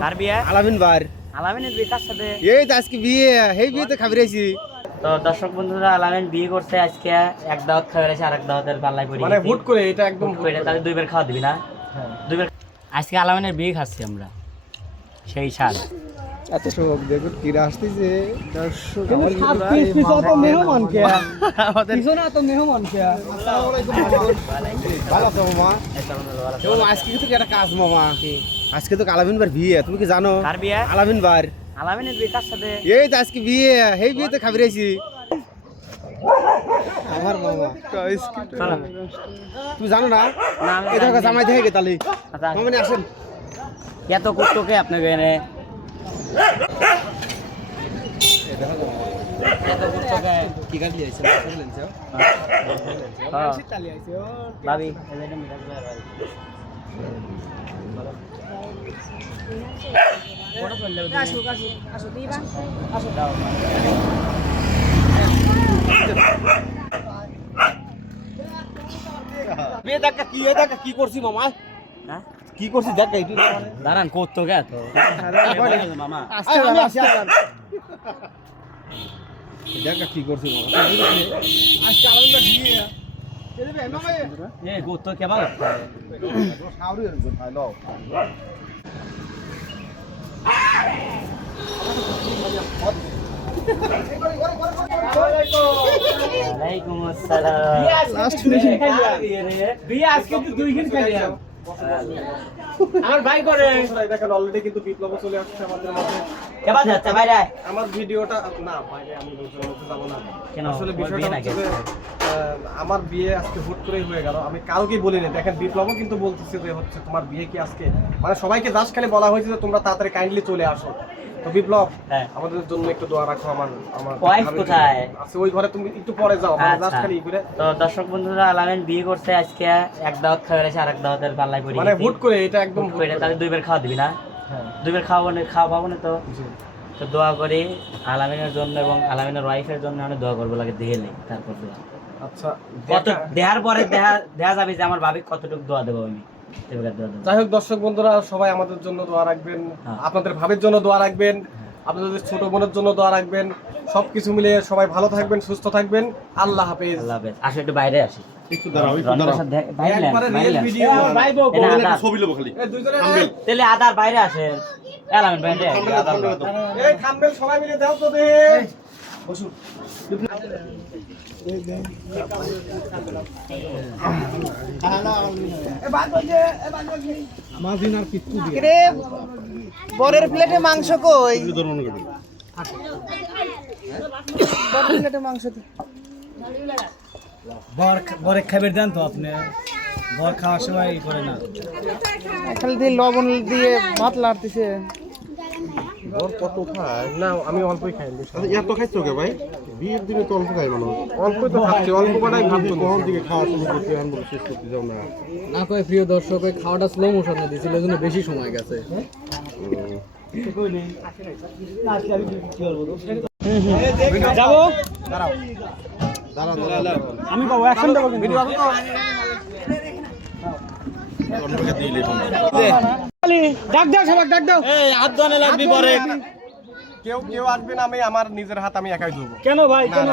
কার বিয়ে? আলামিন বার আলামিনের বিয়ে কার সাথে? এই তো আজকে বিয়ে এই বিয়েতে খাবি রেছি তো দর্শক বন্ধুরা আলামিন বিয়ে করছে আজকে এক দাওয়াত গেছে আর এক দাওয়াতের পাল্লায় পড়ে মানে হুট করে এটা একদম হুট করে তাহলে দুইবার খাওয়া দিবি না? দুইবার আজকে আলামিনের বিয়ে খাচ্ছি আমরা। সেই সাল এত শোক দেখুন কিরা আসতেছে। দর্শক আমার সাত কিন্তু পিস এই পিস অত মামা- মেহমান কে? আমাদের পিছনে এত মেহমান কে? ভালো আছো মামা? আজকে কিন্তু একটা কাজ মামা। আজকে তো আলামিন বার বিয়ে তুমি কি জানো? কার বিয়ে? আলামিন বার আলামিনের বিয়ে কার সাথে? এই তো আজকে বিয়ে এই বিয়েতে খাবি রেছি আমার মামা চলো। তুমি জানো না? না, আমি এই দেখো জানি। জামাই দেখে গেতালি আচ্ছা, মামনি আসেন। এত কুট্টুকে আপনাকে এনে? এত কুট্টুকে কি গাড়ি আইছে বুঝলেন হ্যাঁ। ভাবি এই যে এটা মিরাজ ভাইয়ের বাড়ি। ফটো তুলে দেবে তুমি। দাও। বিয়ে দেখা কি এ দেখা কি করছি মামা হ্যাঁ? কি করছি দেখ একটু দাঁড়ান কুট্টুকে এত মামা আস্তে মামা আস্তে দেখা কি করছি মামা আজকে আলামিন বার বিয়ে এই যে মামা এ কুট্টু কে ভালো সাউরি ভাই ওয়ালাইকুম আসসালাম। লাস্ট ফিনিশিং বিয়ে আজকে তো দুই দিন আমার ভাই করে। দেখেন অলরেডি কিন্তু বিপ্লব চলে আসছে আমাদের মধ্যে কে বাজে যাচ্ছে বাইরে আয়। আমার ভিডিওটা না বাইরে আমি লোকজনের মধ্যে যাব না। আসলে বিষয়টা বিয়ে হচ্ছে যে আমার বিয়ে আজকে হুট করেই হয়ে গেল। আমি কাউকেই বলিনি। দেখেন বিপ্লবও কিন্তু বলতেছে যে হচ্ছে তোমার বিয়ে কি আজকে? মানে সবাইকে জাস্ট খালি বলা হয়েছে যে তোমরা তাড়াতাড়ি কাইন্ডলি চলে আসো। তো বিপ্লব হ্যাঁ। আমাদের জন্য একটু দোয়া রাখো আমার আমার ভাবির কোথায়? আছে ওই ঘরে তুমি একটু পরে যাও মানে জাস্ট আচ্ছা। খালি করে তো দর্শক বন্ধুরা আলামিন বিয়ে করছে আজকে এক দাওয়াত খাওয়া আর এক দাওয়াতের পাল্লায় পড়ে মানে হুট করে এটা একদম হুট করে তাহলে দুইবার খাওয়া দিবি না? হ্যাঁ। দুইবার খাওয়াবো না খাওয়া পাবো না তো? তো দোয়া করি আলামিনের জন্য এবং আলামিনের ওয়াইফের জন্য আমি দোয়া করব লাগে দেখলে তারপর দোয়া। আচ্ছা কত পরে দেখা দেখা যাবে যে আমার ভাবি কতটুকু দোয়া দেবো আমি? যাই হোক দর্শক বন্ধুরা সবাই আমাদের জন্য দোয়া রাখবেন। হ্যাঁ। আপনাদের ভাবের জন্য দোয়া রাখবেন। আপনাদের ছোট বোনের জন্য দোয়া রাখবেন। সবকিছু মিলিয়ে সবাই ভালো থাকবেন সুস্থ থাকবেন। আল্লাহ হাফেজ। আল্লাহ হাফেজ। আসো একটু বাইরে আসি। আদার। ছবি লোক খালি। এই দুইজনে তাহলে আদার বাইরে আসেন। সবাই মিলে দাও তো পরের প্লেটে মাংস কই? ধরুন কাটি প্লেটে মাংস বর বরে খাবার দেন তো আপনি। বর খাওয়ার সময় করে না। খালি দিয়ে লবণ দিয়ে ভাত লাড়তেছে। ওর কত খায়? না আমি অল্পই খাই আচ্ছা এত খাইছো কে ভাই? বিয়ের দিনে তো অল্প খাই মানুষ। অল্পই তো খাচ্ছি অল্প কটাই ভাত তুমি দিকে খাওয়া শুরু করতে এখন শেষ করতে যাও না। না কয় প্রিয় দর্শক ওই খাওয়াটা স্লো মোশনে দিছিল জন্য বেশি সময় গেছে। যাব? দাঁড়াও দাঁড়াও আমি পাবো। অ্যাকশন দেবো দিলে ডাক দাও সবাই ডাক দাও। হাত ধোয়ানো লাগবি পরে। কেউ কেউ আসবে না আমি আমার নিজের হাত আমি একাই ধোবো। কেন ভাই কেন।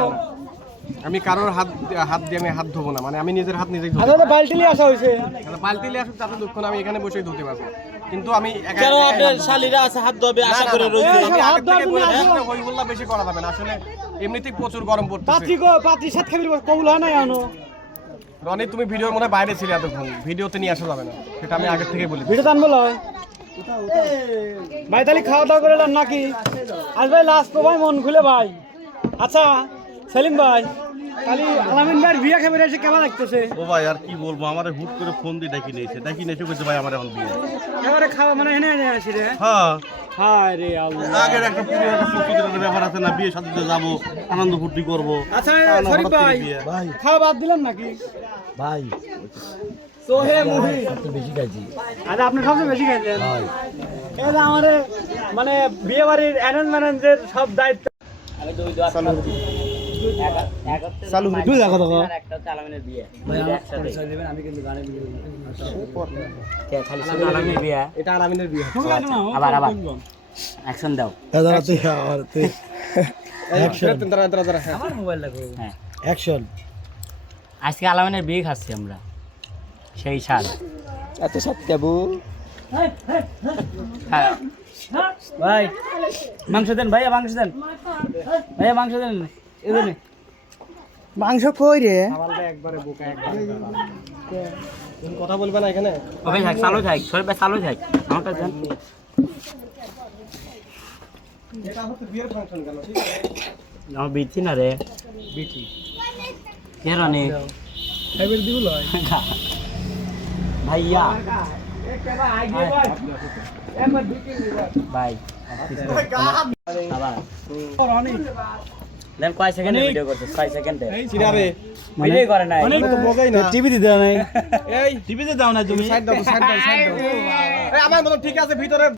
আমি কারোর হাত হাত দিয়ে আমি হাত ধোবো না মানে আমি নিজের হাত নিজেই ধোবো। আচ্ছা বালতি নিয়ে আসা হয়েছে। পাল্টি আসুক তাতে দুঃখ না, আমি এখানে বসেই ধুতে পারব। কিন্তু আমি কেন আপনার শালিরা আছে হাত ধোবে আশা করে রয়েছে। আমি হাত থেকে বলে হই হুল্লা বেশি করা যাবে না আসলে এমনিতেই প্রচুর গরম পড়তেছে। পাত্রী গো পাত্রী সাত খাবির কবুল হয় না আনো রনি তুমি ভিডিওর মনে বাইরে ছিলে এতক্ষণ। ভিডিওতে নিয়ে আসা যাবে না। সেটা আমি আগের থেকে বলি ভিডিও টান বলো ভাই তাহলে খাওয়া দাওয়া করে এলেন নাকি? আজ ভাই লাস্ট তো ভাই মন খুলে ভাই। আচ্ছা সেলিম ভাই আলামিন ভাই বিয়ে এসে কেমন লাগতেছে? ও ভাই আর কি বলব আমারে হুট করে ফোন দিয়ে ডাকি নিয়েছে। ডাকি নিয়েছে বলছে ভাই আমার এখন বিয়ে এবারে খাওয়া মানে এনে এনে আসি রে। হ্যাঁ। হায় রে আল্লাহ। আগের একটা পুরো একটা ব্যাপার আছে না বিয়ে সাথে যাব আনন্দ ফুর্তি করব। আচ্ছা শরীফ ভাই খাওয়া বাদ দিলাম নাকি? ভাই। সোহে মুহি। একটু বেশি খাইছি। আচ্ছা আপনি সবচেয়ে বেশি খাইছেন? এই যে আমাদের মানে বিয়ে। বাড়ির অ্যারেঞ্জ ম্যানেজের সব দায়িত্ব চালু দেখো দেখো। এটা আলামিনের বিয়ে। আবার আবার। দাও। তুই তুই। দাঁড়া দাঁড়া দাঁড়া হ্যাঁ। অ্যাকশন আজকে আলামিনের বিয়ে খাচ্ছি আমরা। সেই সাল। আচ্ছা সত্যাবু হ্যাঁ। ভাই মাংস দেন ভাইয়া মাংস দেন। ভাইয়া মাংস দেন এদিকে মাংস কই রে? একবারে বোকা একবারে কথা বলবে না এখানে? ওকে থাক চালু থাক ভাই চালু থাক। আমার কাছে দেন। এটা হচ্ছে বিয়ের ফাংশন কেন? ঠিক আছে আমার বিচি না রে। বিচি কে রানি খাইবের দিব লয়। ভাইয়া। ভাই। দেন কয় সেকেন্ডে ভিডিও করছিস কয় সেকেন্ডে চিনারে ভিডিও করে নাই। অনেক তো বোঝাই না। টিভি দিতে নাই। এই টিভিতে দাও না তুমি। সাইড দাও সাইড দাও সাইড দাও। আমার মতো ঠিক আছে ভিতরে